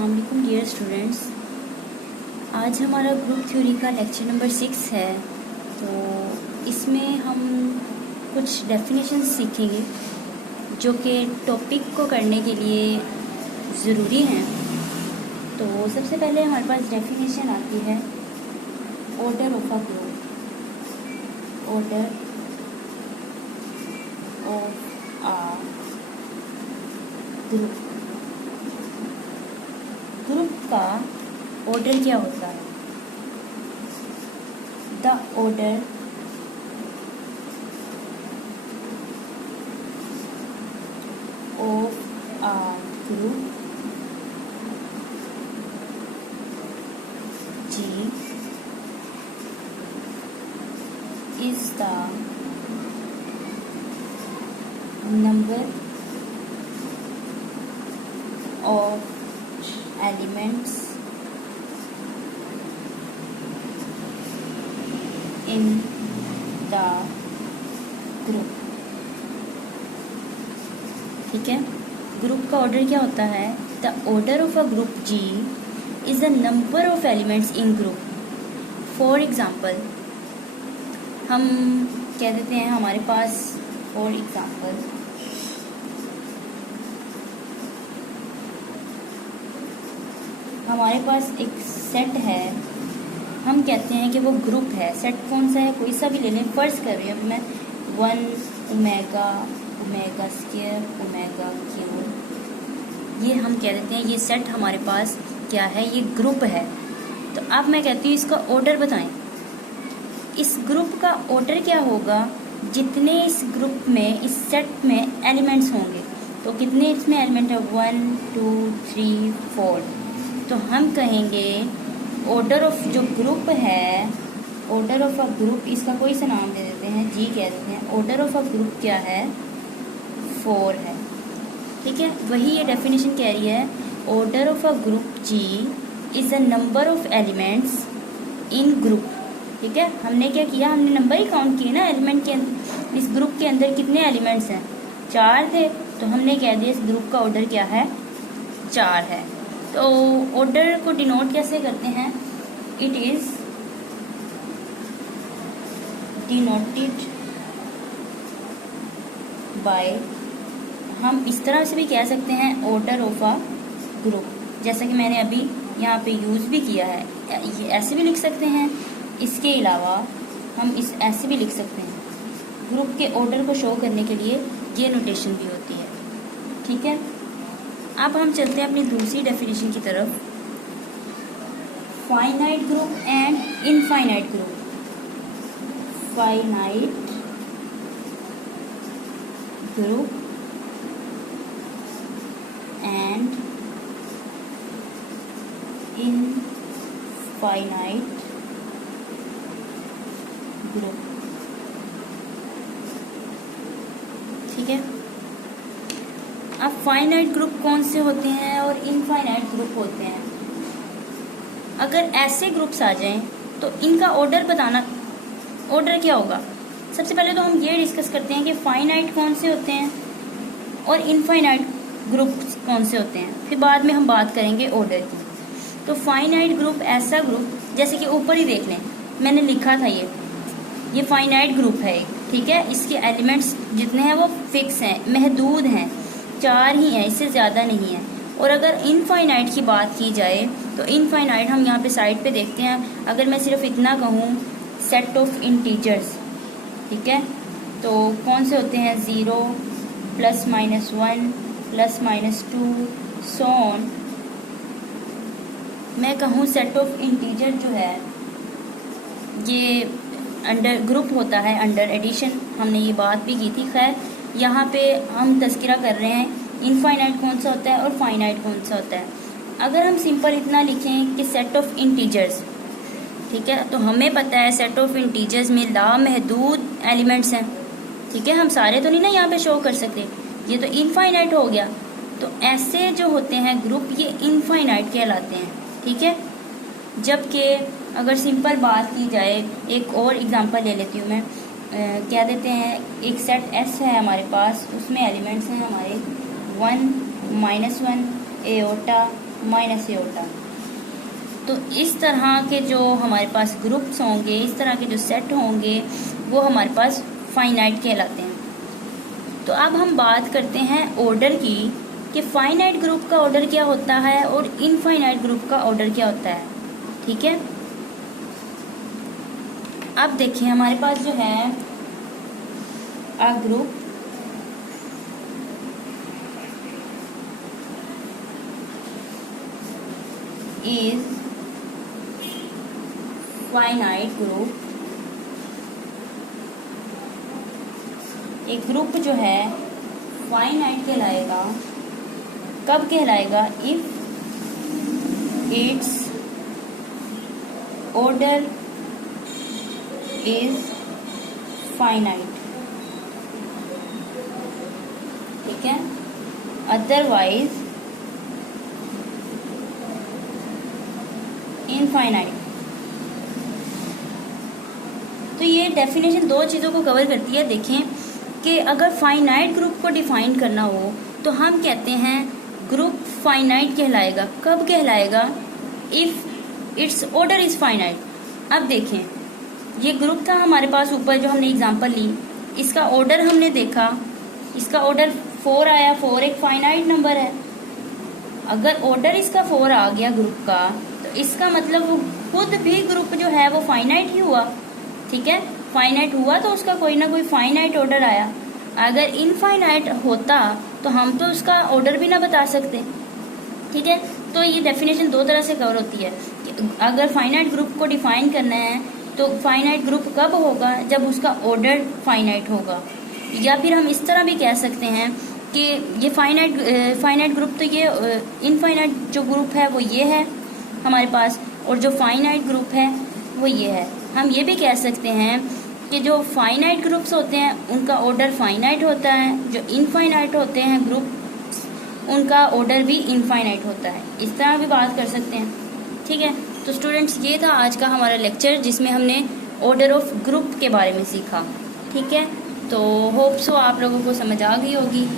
अस्सलाम वालेकुम dear students. आज हमारा ग्रुप थ्योरी का लेक्चर नंबर 6 है। तो इसमें हम कुछ डेफिनेशन सीखेंगे जो कि टॉपिक को करने के लिए ज़रूरी हैं। तो सबसे पहले हमारे पास डेफिनेशन आती है order of a group. Order of a group, group का ऑर्डर क्या होता है? The order of a group G is the number of elements in the group। ठीक है, ग्रुप का ऑर्डर क्या होता है? The order of a group G is the number of elements in group। For example हम कह देते हैं हमारे पास, फॉर एग्जाम्पल हमारे पास एक सेट है, हम कहते हैं कि वो ग्रुप है। सेट कौन सा है? कोई सा भी ले लें। फर्ज कर रही हूँ मैं 1 omega, omega square, omega cube. ये हम कह देते हैं ये सेट हमारे पास क्या है? ये ग्रुप है। तो अब मैं कहती हूँ इसका ऑर्डर बताएं। इस ग्रुप का ऑर्डर क्या होगा? जितने इस ग्रुप में, इस सेट में एलिमेंट्स होंगे, तो कितने इसमें एलिमेंट है? 1 2 3 4। तो हम कहेंगे ऑर्डर ऑफ जो ग्रुप है, ऑर्डर ऑफ अ ग्रुप, इसका कोई सा नाम दे देते हैं, जी कह देते हैं। ऑर्डर ऑफ अ ग्रुप क्या है? 4 है। ठीक है, वही ये डेफिनेशन कह रही है, order of a group G is the number of elements in group. ठीक है, हमने क्या किया? हमने नंबर ही काउंट किए ना एलिमेंट के अंदर। इस ग्रुप के अंदर कितने एलिमेंट्स हैं? 4 थे। तो हमने कह दिया इस ग्रुप का ऑर्डर क्या है? 4 है। तो ऑर्डर को डिनोट कैसे करते हैं? इट इज डिनोटेड बाय, हम इस तरह से भी कह सकते हैं ऑर्डर ऑफ अ ग्रुप, जैसा कि मैंने अभी यहाँ पे यूज भी किया है। ये ऐसे भी लिख सकते हैं। इसके अलावा हम इस ऐसे भी लिख सकते हैं। ग्रुप के ऑर्डर को शो करने के लिए ये नोटेशन भी होती है। ठीक है, अब हम चलते हैं अपनी दूसरी डेफिनेशन की तरफ, finite group and infinite group. Finite group and infinite group. ठीक है, अब फाइनाइट ग्रुप कौन से होते हैं और इनफाइनाइट ग्रुप होते हैं? अगर ऐसे ग्रुप्स आ जाएं तो इनका ऑर्डर बताना, ऑर्डर क्या होगा? सबसे पहले तो हम ये डिस्कस करते हैं कि फाइनाइट कौन से होते हैं और इनफाइनाइट ग्रुप्स कौन से होते हैं, फिर बाद में हम बात करेंगे ऑर्डर की। तो फाइनाइट ग्रुप ऐसा ग्रुप, जैसे कि ऊपर ही देख लें, मैंने लिखा था ये फाइनाइट ग्रुप है। ठीक है, इसके एलिमेंट्स जितने हैं वो फिक्स हैं, महदूद हैं, 4 ही हैं, इससे ज़्यादा नहीं है। और अगर इनफाइनाइट की बात की जाए तो इनफाइनाइट हम यहाँ पे साइड पे देखते हैं। अगर मैं सिर्फ इतना कहूँ, सेट ऑफ इंटीजर्स, ठीक है, तो कौन से होते हैं? 0 +-1 +-2 सो ऑन। मैं कहूँ सेट ऑफ इंटीजर जो है ये अंडर ग्रुप होता है, अंडर एडिशन। हमने ये बात भी की थी। खैर, यहाँ पे हम तस्करा कर रहे हैं इनफाइनाइट कौन सा होता है और फाइनाइट कौन सा होता है। अगर हम सिंपल इतना लिखें कि सेट ऑफ इंटीजर्स, ठीक है, तो हमें पता है सेट ऑफ इंटीजर्स में लामहदूद एलिमेंट्स हैं। ठीक है, हम सारे तो नहीं ना यहाँ पे शो कर सकते, ये तो इनफाइनाइट हो गया। तो ऐसे जो होते हैं ग्रुप, ये इनफाइनाइट कहलाते हैं। ठीक है, जबकि अगर सिंपल बात की जाए, एक और एग्जांपल ले लेती हूँ मैं। क्या देते हैं, एक सेट एस है हमारे पास, उसमें एलिमेंट्स हैं हमारे 1 -1 एओटा माइनस एओटा। तो इस तरह के जो हमारे पास ग्रुप्स होंगे, इस तरह के जो सेट होंगे, वो हमारे पास फाइनाइट कहलाते हैं। तो अब हम बात करते हैं ऑर्डर की, कि फाइनाइट ग्रुप का ऑर्डर क्या होता है और इनफाइनाइट ग्रुप का ऑर्डर क्या होता है। ठीक है, अब देखिए हमारे पास जो है a group is finite group. एक ग्रुप जो है फाइनाइट कहलाएगा, कब कहलाएगा? If it's order is finite. ठीक है, अदरवाइज इनफाइनाइट। तो ये डेफिनेशन दो चीज़ों को कवर करती है। देखें कि अगर फाइनाइट ग्रुप को डिफाइन करना हो तो हम कहते हैं ग्रुप फाइनाइट कहलाएगा। कब कहलाएगा? If it's order is finite. अब देखें, ये ग्रुप था हमारे पास ऊपर जो हमने एग्जांपल ली, इसका ऑर्डर हमने देखा, इसका ऑर्डर 4 आया। 4 एक फाइनाइट नंबर है। अगर ऑर्डर इसका 4 आ गया ग्रुप का, तो इसका मतलब वो खुद भी ग्रुप जो है वो फाइनाइट ही हुआ। ठीक है, फाइनाइट हुआ तो उसका कोई ना कोई फाइनाइट ऑर्डर आया। अगर इनफाइनाइट होता तो हम तो उसका ऑर्डर भी ना बता सकते। ठीक है, तो ये डेफिनेशन दो तरह से कवर होती है कि अगर फाइनाइट ग्रुप को डिफाइन करना है तो फाइनाइट ग्रुप कब होगा? जब उसका ऑर्डर फाइनाइट होगा। या फिर हम इस तरह भी कह सकते हैं कि ये फाइनाइट ग्रुप तो ये इनफाइनाइट जो ग्रुप है वो ये है हमारे पास, और जो फाइनाइट ग्रुप है वो ये है। हम ये भी कह सकते हैं कि जो फाइनाइट ग्रुप्स होते हैं उनका ऑर्डर फाइनाइट होता है, जो इनफाइनाइट होते हैं ग्रुप उनका ऑर्डर भी इनफाइनाइट होता है। इस तरह भी बात कर सकते हैं। ठीक है, तो स्टूडेंट्स ये था आज का हमारा लेक्चर जिसमें हमने ऑर्डर ऑफ ग्रुप के बारे में सीखा। ठीक है, तो होप सो आप लोगों को समझ आ गई होगी।